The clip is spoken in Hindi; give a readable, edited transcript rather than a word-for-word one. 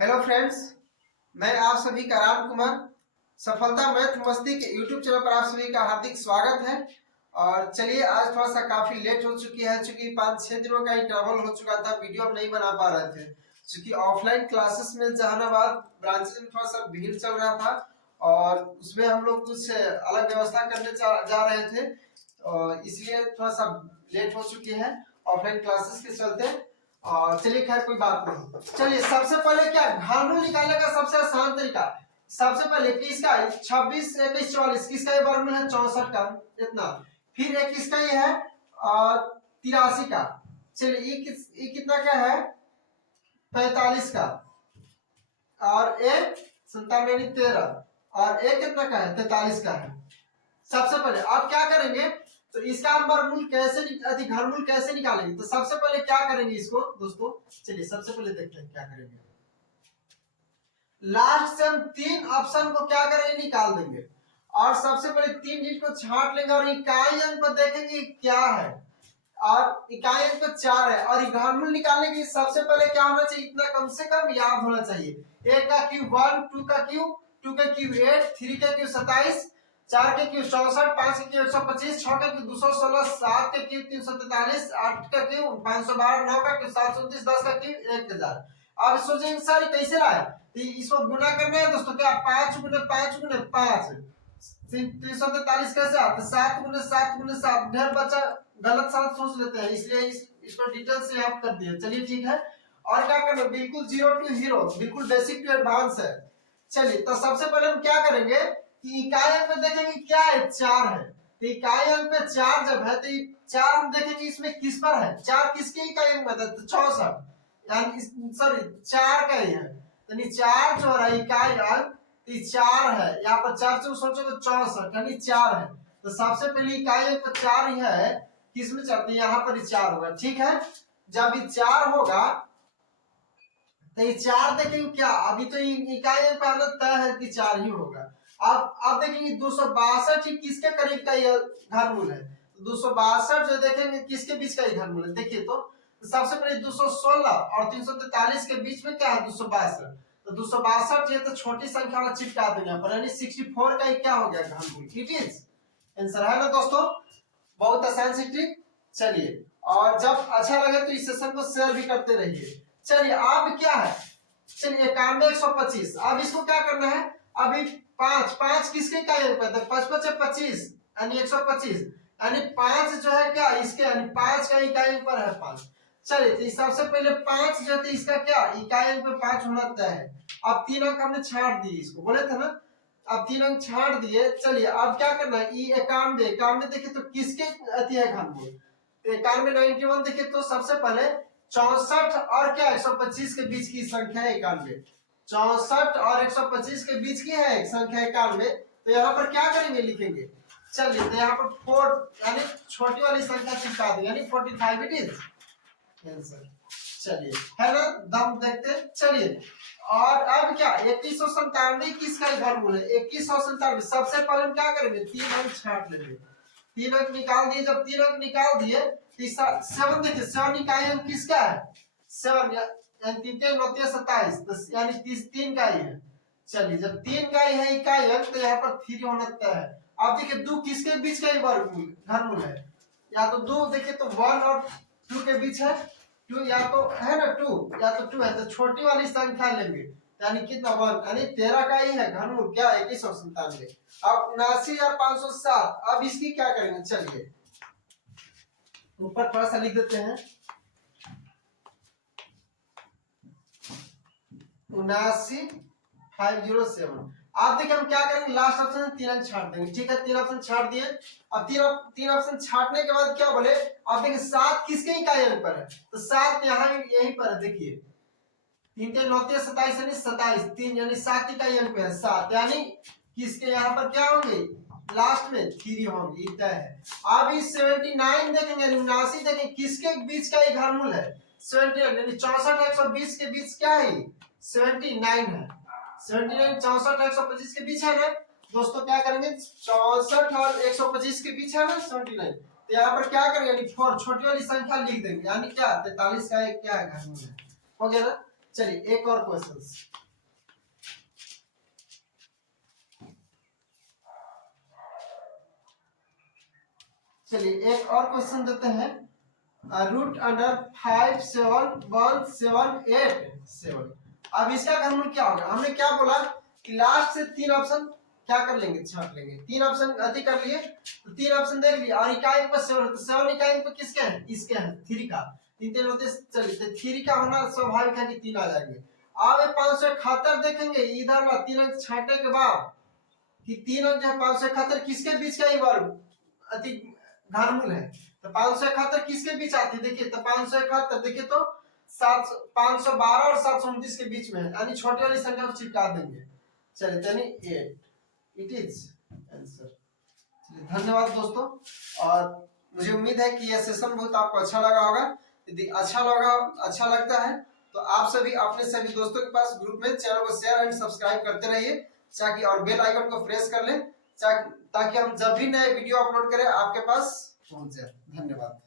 हेलो फ्रेंड्स, मैं आप सभी का राम कुमार सफलता मैथ मस्ती के यूट्यूब चैनल पर आप सभी का हार्दिक स्वागत है। और चलिए, आज थोड़ा सा काफी लेट हो चुकी है, क्योंकि 5-6 दिनों का इंटरवल हो चुका था, वीडियो हम नहीं बना पा रहे थे क्योंकि ऑफलाइन क्लासेस में जहानाबाद ब्रांचेस में थोड़ा सा भीड़ चल रहा था और उसमें हम लोग कुछ अलग व्यवस्था करने जा रहे थे, और इसलिए थोड़ा सा लेट हो चुकी है ऑफलाइन क्लासेस के चलते। और चलिए, खैर कोई बात नहीं। चलिए, सबसे पहले क्या घनमूल निकालने का सबसे आसान तरीका, सबसे पहले किसका 26 21 44 किसका ये वर्गमूल है 64 का इतना। फिर एक किसका ये है 83 का। चलिए, ये कितना का है 45 का। और एक 97 13 और एक कितना का है 43 का है। सबसे पहले आप क्या करेंगे, तो इसका हम वर्गमूल कैसे घनमूल कैसे निकालेंगे। तो सबसे पहले क्या करेंगे इसको दोस्तों, चलिए सबसे पहले देखते हैं क्या करेंगे। लास्ट से हम 3 ऑप्शन को क्या करेंगे निकाल देंगे, और सबसे पहले 3 डिजिट को छांट लेंगे और इकाई अंक पर देखेंगे क्या है, और इकाई अंक पर 4 है। और घनमूल निकालने के लिए सबसे पहले क्या होना चाहिए, इतना कम से कम याद होना चाहिए। 1 का क्यूब 1, 2 का क्यूब 2 का क्यूब 8, 3 का क्यूब 27, 4 के क्यूब 64, 5 के क्यूब 125, 6 का क्यूब 216, 7 के क्यूब 343, 8 का क्यूब 512, 9 का क्यूब 729, 10 का क्यूब 1000। अब सोचेंगे सर कैसे रहा है, तो इसको गुना करना है दोस्तों। क्या 5 गुने 5 गुने 5 343 कैसे आता है, 7 गुने 7 गुने 7। ढेर बच्चा गलत सलत सोच लेते हैं, इसलिए इसको डिटेल से आप कर दिए। चलिए ठीक है, और क्या करना, बिल्कुल 0 टू हीरो, बिल्कुल बेसिक टू एडवांस है। चलिए, तो सबसे पहले हम क्या करेंगे कि इकाई अंक में देखेंगे क्या है 4 है। तो इकाई अंक पे 4 जब है, तो 4 हम देखेंगे इसमें किस पर है, 4 किसके इकाई अंक में है, तो 64, यानी सॉरी 4 का ही है। यानी 4 जो है इकाई अंक 4 है, यहाँ पर 4 से सोचो तो 64 यानी 4 है। तो सबसे पहले इकाई अंक 4 ही है, किसमें चलते हैं, यहाँ पर 4 होगा। ठीक है, जब ये 4 होगा तो ये 4 देखेंगे क्या, अभी तो इकाई अंक पहले तय है कि 4 ही होगा। अब देखेंगे 262 किसके करीब का ये घनमूल है। तो 262 जो देखेंगे किसके बीच का ये घनमूल है, देखिए तो सबसे पहले 216 और 343 के बीच में क्या है 262। तो 262 जो है तो छोटी संख्या वाला चिपका देंगे यहाँ पर, यानी 64 का ही क्या हो गया घनमूल। इट इज आंसर है ना दोस्तों, बहुत आसान सी ट्रिक। चलिए, और जब अच्छा लगे तो इस सेशन को शेयर भी करते रहिए। चलिए, अब क्या है, चलिए 91 125। अब इसको क्या करना है, अभी 5 किसके इकाई अंक पे है, 5 5 25 यानी 125, यानी 5 जो है क्या इसके, यानी 5 का इकाई अंक पर है 5। चलिए, तो सबसे पहले 5 जो है इसका क्या इकाई अंक पे 5 होना तय है। अब 3 अंक हमने छाट दिए, इसको बोले थे ना, अब 3 अंक छाट दिए। चलिए, अब क्या करना है, 91 देखिए तो किसके अति है घनमूल, तो 91 91 देखिए तो सबसे पहले 64 और क्या 125 के बीच की संख्या है 91। 64 और 125 के बीच की है एक संख्या 91। तो यहाँ पर क्या करेंगे लिखेंगे, चलिए तो यहाँ पर 4 यानी छोटी वाली संख्या चिपका देंगे, यानी 45 इट इज आंसर। चलिए, है ना, दम देखते हैं। चलिए, और अब क्या 2197 किसका घनमूल है, 2197। सबसे पहले हम क्या करेंगे 3 अंक छाट लेंगे, 3 अंक निकाल दिए। जब 3 अंक निकाल दिए, 7 देखिए 7 इकाई अंक किसका है 7, यानी 3 9 27, यानी 3 का ही है। चलिए, जब 3 का ही है इकाई अंक, तो यहाँ पर 3 होना तय है। अब देखिए 2 किसके बीच का ही वर्गमूल घनमूल है, या तो 2 देखिए तो 1 और 2 के बीच है 2, या तो है ना 2, या तो 2 है, तो छोटी वाली संख्या लेंगे, यानी कितना 1, यानी 13 का ही है घनमूल क्या 2197। अब 79,507। अब इसकी क्या करेंगे, चलिए ऊपर थोड़ा सा लिख देते हैं 79,507। आप देखिए हम क्या करेंगे, लास्ट ऑप्शन 3 अंक छाट देंगे। ठीक है, 3 ऑप्शन छाट दिए। अब 3 ऑप्शन छाटने के बाद क्या बोले, आप देखिए 7 किसके इकाई अंक पर है, तो 7 यहाँ यहीं पर है। देखिए 3 3 9 27 यानी 27, 3 यानी 7 इकाई अंक पे है 7, यानी किसके यहाँ पर क्या होंगे लास्ट में 3 होंगे, इतना है। अब इस 79 देखेंगे, 79 देखेंगे किसके बीच का ये घनमूल है 79, यानी 64 120 के बीच क्या है 79 है। 79 64 125 के बीच है ना दोस्तों, क्या करेंगे 64 और 125 के बीच है ना 79। तो यहाँ पर क्या करेंगे, यानी 4 छोटी वाली संख्या लिख देंगे, यानी क्या 43 का क्या है घनमूल है, हो गया ना। चलिए एक और क्वेश्चन, चलिए एक और क्वेश्चन देते हैं। रूट अंडर 57178 अब इसका घनमूल क्या होगा? हमने क्या बोला कि लास्ट से तीन ऑप्शन क्या कर लेंगे, छांट लेंगे। तीन ऑप्शन अधिक कर लिए तो तीन ऑप्शन देख लिए और इकाई पर 7 तो 7 इकाई पर किसके हैं, इसके हैं, 3 का। 3 3 होते, चलिए तो 3 का होना स्वाभाविक है कि 3 आ जाएंगे। अब 571 देखेंगे इधर ना 3 अंक छांटने के बाद कि 3 अंक जो है 571 किसके बीच का ये वर्ग अति घनमूल है। तो 571 किसके बीच आती है, देखिए तो 571 देखिए तो 512 और 729 के बीच में है, यानी छोटी वाली संख्या को चिपका देंगे। चलिए यानी 8 इट इज आंसर। चलिए धन्यवाद दोस्तों, और मुझे उम्मीद है कि यह सेशन बहुत आपको अच्छा लगा होगा। यदि अच्छा लगता है तो आप सभी अपने सभी दोस्तों के पास ग्रुप में चैनल को शेयर एंड सब्सक्राइब करते रहिए, ताकि और बेल आइकन को प्रेस कर लें ताकि हम जब भी नए वीडियो अपलोड करें आपके पास पहुंच जाए। धन्यवाद।